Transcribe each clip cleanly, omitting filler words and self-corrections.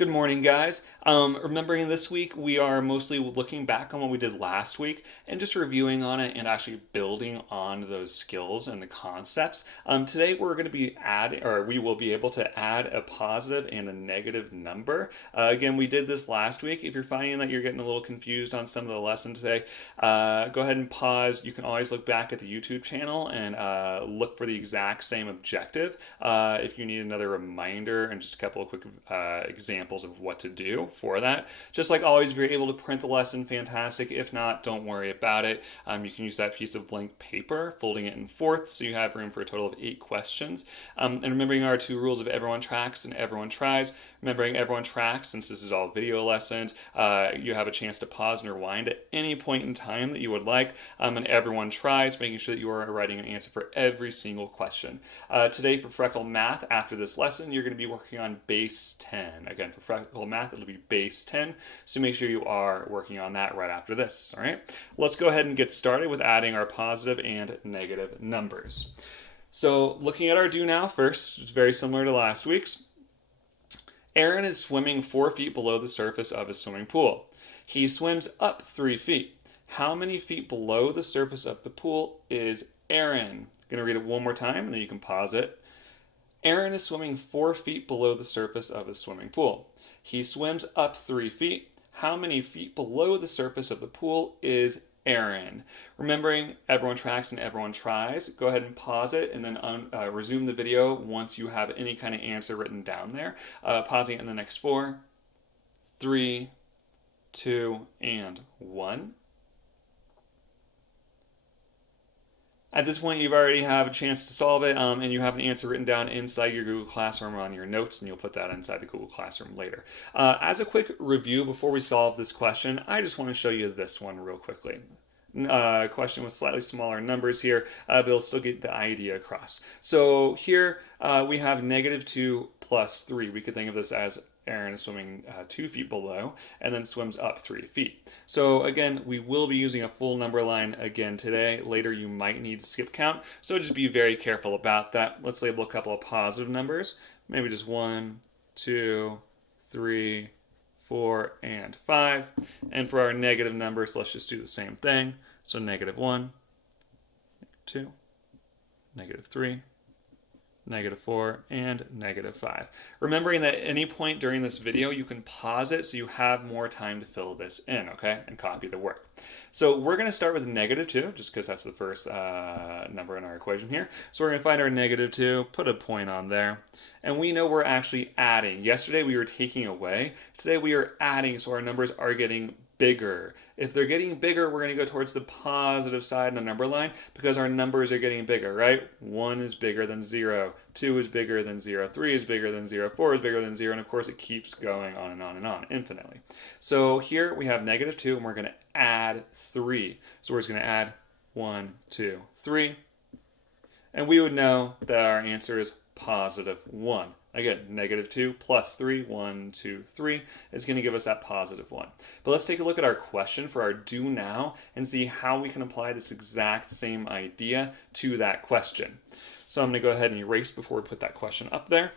Good morning, guys. Remembering this week, we are mostly looking back on what we did last week and just reviewing on it and actually building on those skills and the concepts. Today, we're going to be we will be able to add a positive and a negative number. Again, we did this last week. If you're finding that you're getting a little confused on some of the lesson today, go ahead and pause. You can always look back at the YouTube channel and look for the exact same objective. If you need another reminder and just a couple of quick examples of what to do for that. Just like always, if you're able to print the lesson, fantastic. If not, don't worry about it. You can use that piece of blank paper, folding it in fourths, so you have room for a total of 8 questions. And remembering our 2 rules of everyone tracks and everyone tries. Remembering everyone tracks, since this is all video lessons, you have a chance to pause and rewind at any point in time that you would like. And everyone tries, making sure that you are writing an answer for every single question. Today for Freckle Math, after this lesson, you're going to be working on base 10. Again, for Freckle Math, it'll be base 10, so make sure you are working on that right after this, all right? Let's go ahead and get started with adding our positive and negative numbers. So looking at our do now first, it's very similar to last week's. Aaron is swimming 4 feet below the surface of his swimming pool. He swims up 3 feet. How many feet below the surface of the pool is Aaron? I'm going to read it one more time, and then you can pause it. Aaron is swimming 4 feet below the surface of his swimming pool. He swims up 3 feet. How many feet below the surface of the pool is Aaron? Remembering everyone tracks and everyone tries, go ahead and pause it and then resume the video once you have any kind of answer written down there. Pausing it in the next 4, 3, 2, and 1. At this point, you've already have a chance to solve it, and you have an answer written down inside your Google Classroom or on your notes, and you'll put that inside the Google Classroom later. As a quick review before we solve this question, I just want to show you this one real quickly. Question with slightly smaller numbers here, but it'll still get the idea across. So here we have -2 plus 3. We could think of this as Aaron is swimming 2 feet below and then swims up 3 feet. So again, we will be using a full number line again today. Later you might need to skip count, so just be very careful about that. Let's label a couple of positive numbers, maybe just 1, 2, 3, 4, and 5. And for our negative numbers, let's just do the same thing. So -1, -2, -3, -4, and -5. Remembering that at any point during this video, you can pause it so you have more time to fill this in, okay, and copy the work. So we're going to start with -2, just because that's the first number in our equation here. So we're going to find our -2, put a point on there, and we know we're actually adding. Yesterday we were taking away. Today we are adding, so our numbers are getting bigger. If they're getting bigger, we're going to go towards the positive side in the number line because our numbers are getting bigger, right? 1 is bigger than 0, 2 is bigger than 0, 3 is bigger than 0, 4 is bigger than 0, and of course it keeps going on and on and on infinitely. So here we have -2, and we're going to add 3. So we're just going to add 1, 2, 3, and we would know that our answer is +1. Again, -2 plus 3, 1, 2, 3, is going to give us that +1. But let's take a look at our question for our do now and see how we can apply this exact same idea to that question. So I'm going to go ahead and erase before we put that question up there.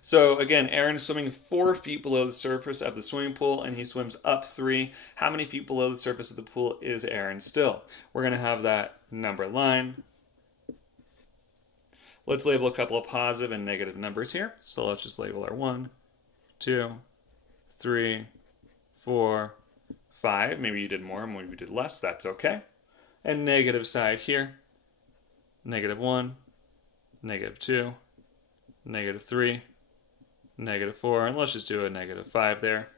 So again, Aaron is swimming 4 feet below the surface of the swimming pool, and he swims up 3. How many feet below the surface of the pool is Aaron still? We're going to have that number line. Let's label a couple of positive and negative numbers here. So let's just label our 1, 2, 3, 4, 5. Maybe you did more, maybe you did less. That's okay. And negative side here, -1, -2, -3, -4, and let's just do a -5 there.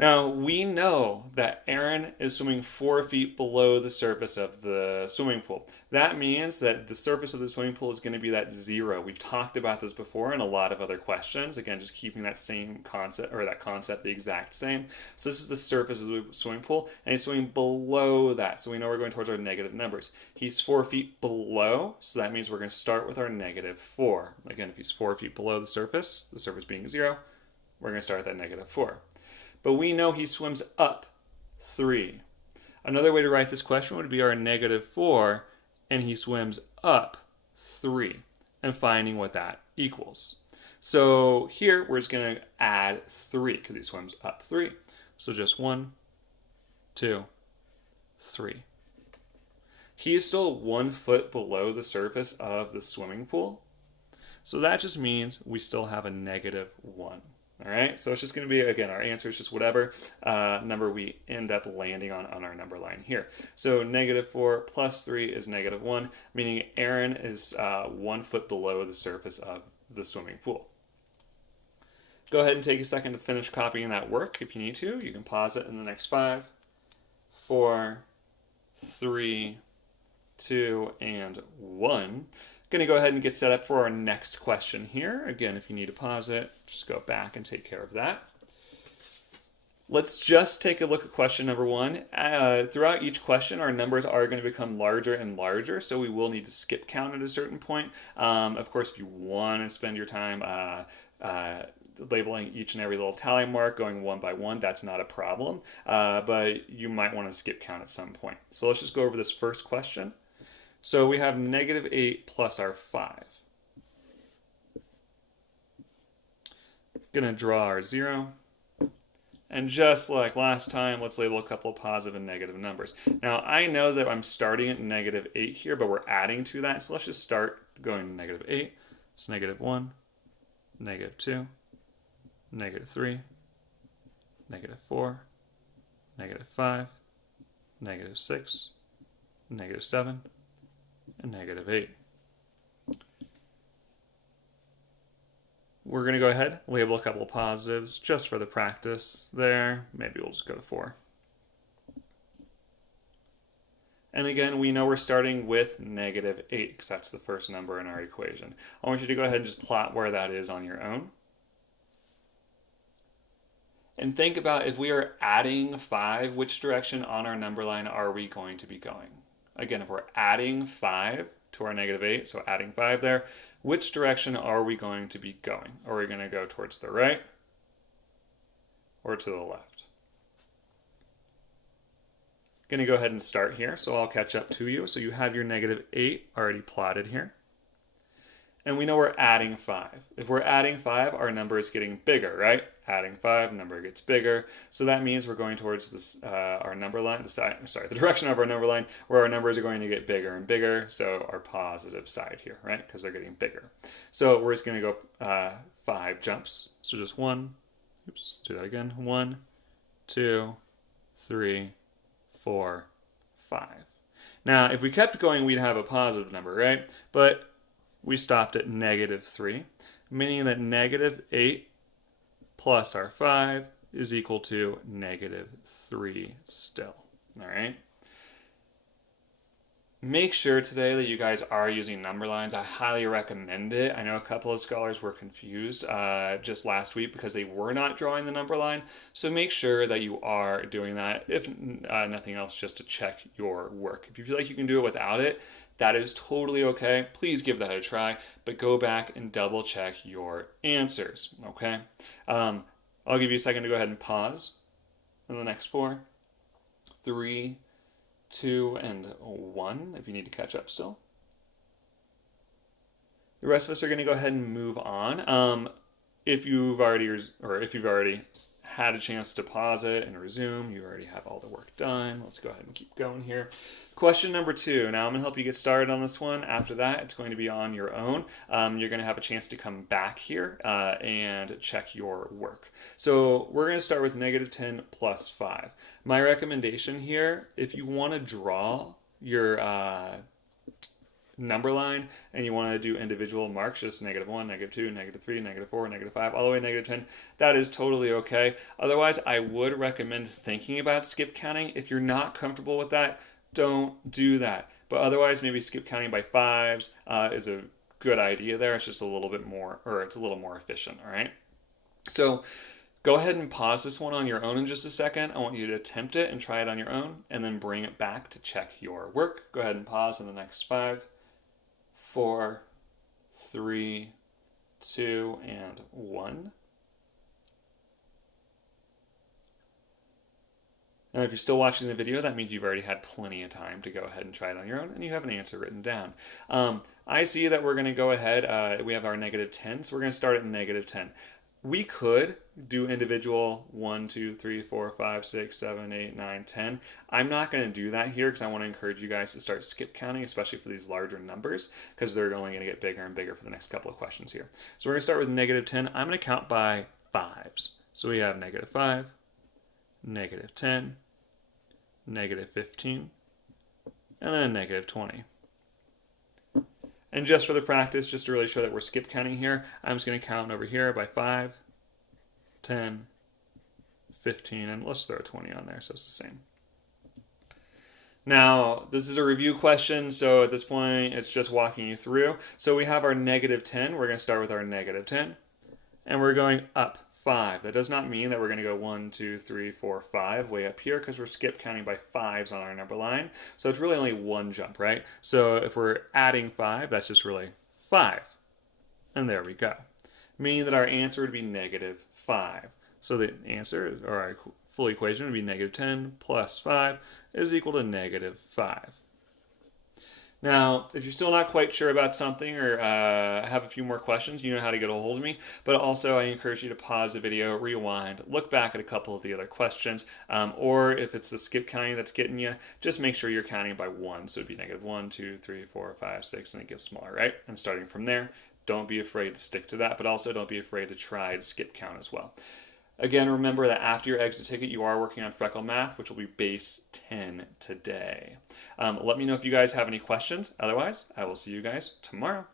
Now, we know that Aaron is swimming 4 feet below the surface of the swimming pool. That means that the surface of the swimming pool is going to be that 0. We've talked about this before in a lot of other questions. Again, just keeping that same concept, or that concept the exact same. So this is the surface of the swimming pool, and he's swimming below that. So we know we're going towards our negative numbers. He's 4 feet below, so that means we're going to start with our -4. Again, if he's 4 feet below the surface being 0, we're going to start at that -4. But we know he swims up 3. Another way to write this question would be our -4, and he swims up 3. and finding what that equals. So here we're just going to add 3 because he swims up 3. So just 1, 2, 3. He is still 1 foot below the surface of the swimming pool. So that just means we still have a negative 1. All right, so it's just going to be, again, our answer is just whatever number we end up landing on our number line here. So -4 plus 3 is -1, meaning Aaron is 1 foot below the surface of the swimming pool. Go ahead and take a second to finish copying that work. If you need to, you can pause it in the next 5, 4, 3, 2, and 1. Going to go ahead and get set up for our next question here. Again, if you need to pause it, just go back and take care of that. Let's just take a look at question number 1. Throughout each question, our numbers are going to become larger and larger, so we will need to skip count at a certain point. Of course, if you want to spend your time labeling each and every little tally mark, going one by one, that's not a problem, but you might want to skip count at some point. So let's just go over this first question. So we have -8 plus our 5. Gonna draw our 0. And just like last time, let's label a couple of positive and negative numbers. Now, I know that I'm starting at -8 here, but we're adding to that. So let's just start going to -8. It's -1, -2, -3, -4, -5, -6, -7, and -8. We're going to go ahead, label a couple of positives just for the practice there. Maybe we'll just go to 4. And again, we know we're starting with -8 because that's the first number in our equation. I want you to go ahead and just plot where that is on your own. And think about if we are adding 5, which direction on our number line are we going to be going? Again, if we're adding 5 to our -8, so adding 5 there, which direction are we going to be going? Are we going to go towards the right or to the left? Going to go ahead and start here, so I'll catch up to you. So you have your -8 already plotted here. And we know we're adding 5. If we're adding 5, our number is getting bigger, right? Adding 5, number gets bigger. So that means we're going towards this our number line, the direction of our number line, where our numbers are going to get bigger and bigger. So our positive side here, right? Because they're getting bigger. So we're just going to go 5 jumps. So just 1, oops, do that again. 1, 2, 3, 4, 5. Now, if we kept going, we'd have a positive number, right? But we stopped at -3, meaning that -8 plus our 5 is equal to -3 still. All right. Make sure today that you guys are using number lines. I highly recommend it. I know a couple of scholars were confused just last week because they were not drawing the number line. So make sure that you are doing that, if nothing else, just to check your work. If you feel like you can do it without it, that is totally okay. Please give that a try, but go back and double check your answers, okay? I'll give you a second to go ahead and pause in the next 4, 3, 2, and 1 if you need to catch up still. The rest of us are going to go ahead and move on. If you've already had a chance to pause it and resume, you already have all the work done. Let's go ahead and keep going here. Question number 2. Now I'm going to help you get started on this one. After that, it's going to be on your own. You're going to have a chance to come back here and check your work. So we're going to start with -10 plus 5. My recommendation here, if you want to draw your number line and you want to do individual marks, just -1, -2, -3, -4, -5, all the way to -10, that is totally okay. Otherwise, I would recommend thinking about skip counting. If you're not comfortable with that, don't do that. But otherwise, maybe skip counting by 5s is a good idea there. It's just a little bit more, or it's a little more efficient, all right? So go ahead and pause this one on your own in just a second. I want you to attempt it and try it on your own, and then bring it back to check your work. Go ahead and pause in the next 5, 4, 3, 2, and 1. Now, if you're still watching the video, that means you've already had plenty of time to go ahead and try it on your own, and you have an answer written down. I see that we're going to go ahead. We have our negative 10, so we're going to start at negative 10. We could do individual 1, 2, 3, 4, 5, 6, 7, 8, 9, 10. I'm not going to do that here because I want to encourage you guys to start skip counting, especially for these larger numbers, because they're only going to get bigger and bigger for the next couple of questions here. So we're going to start with negative 10. I'm going to count by fives. So we have negative 5, negative 10, negative 15, and then negative 20. And just for the practice, just to really show that we're skip counting here, I'm just going to count over here by 5, 10, 15, and let's throw 20 on there so it's the same. Now, this is a review question, so at this point, it's just walking you through. So we have our negative 10. We're going to start with our negative 10, and we're going up 5. That does not mean that we're going to go 1, 2, 3, 4, 5 way up here because we're skip counting by 5s on our number line. So it's really only one jump, right? So if we're adding 5, that's just really 5. And there we go. Meaning that our answer would be negative 5. So the answer, or our full equation, would be negative 10 plus 5 is equal to negative 5. Now, if you're still not quite sure about something or have a few more questions, you know how to get a hold of me. But also, I encourage you to pause the video, rewind, look back at a couple of the other questions. Or if it's the skip counting that's getting you, just make sure you're counting by 1. So it'd be negative 1, 2, 3, 4, 5, 6, and it gets smaller, right? And starting from there, don't be afraid to stick to that, but also don't be afraid to try to skip count as well. Again, remember that after your exit ticket, you are working on Freckle Math, which will be base 10 today. Let me know if you guys have any questions. Otherwise, I will see you guys tomorrow.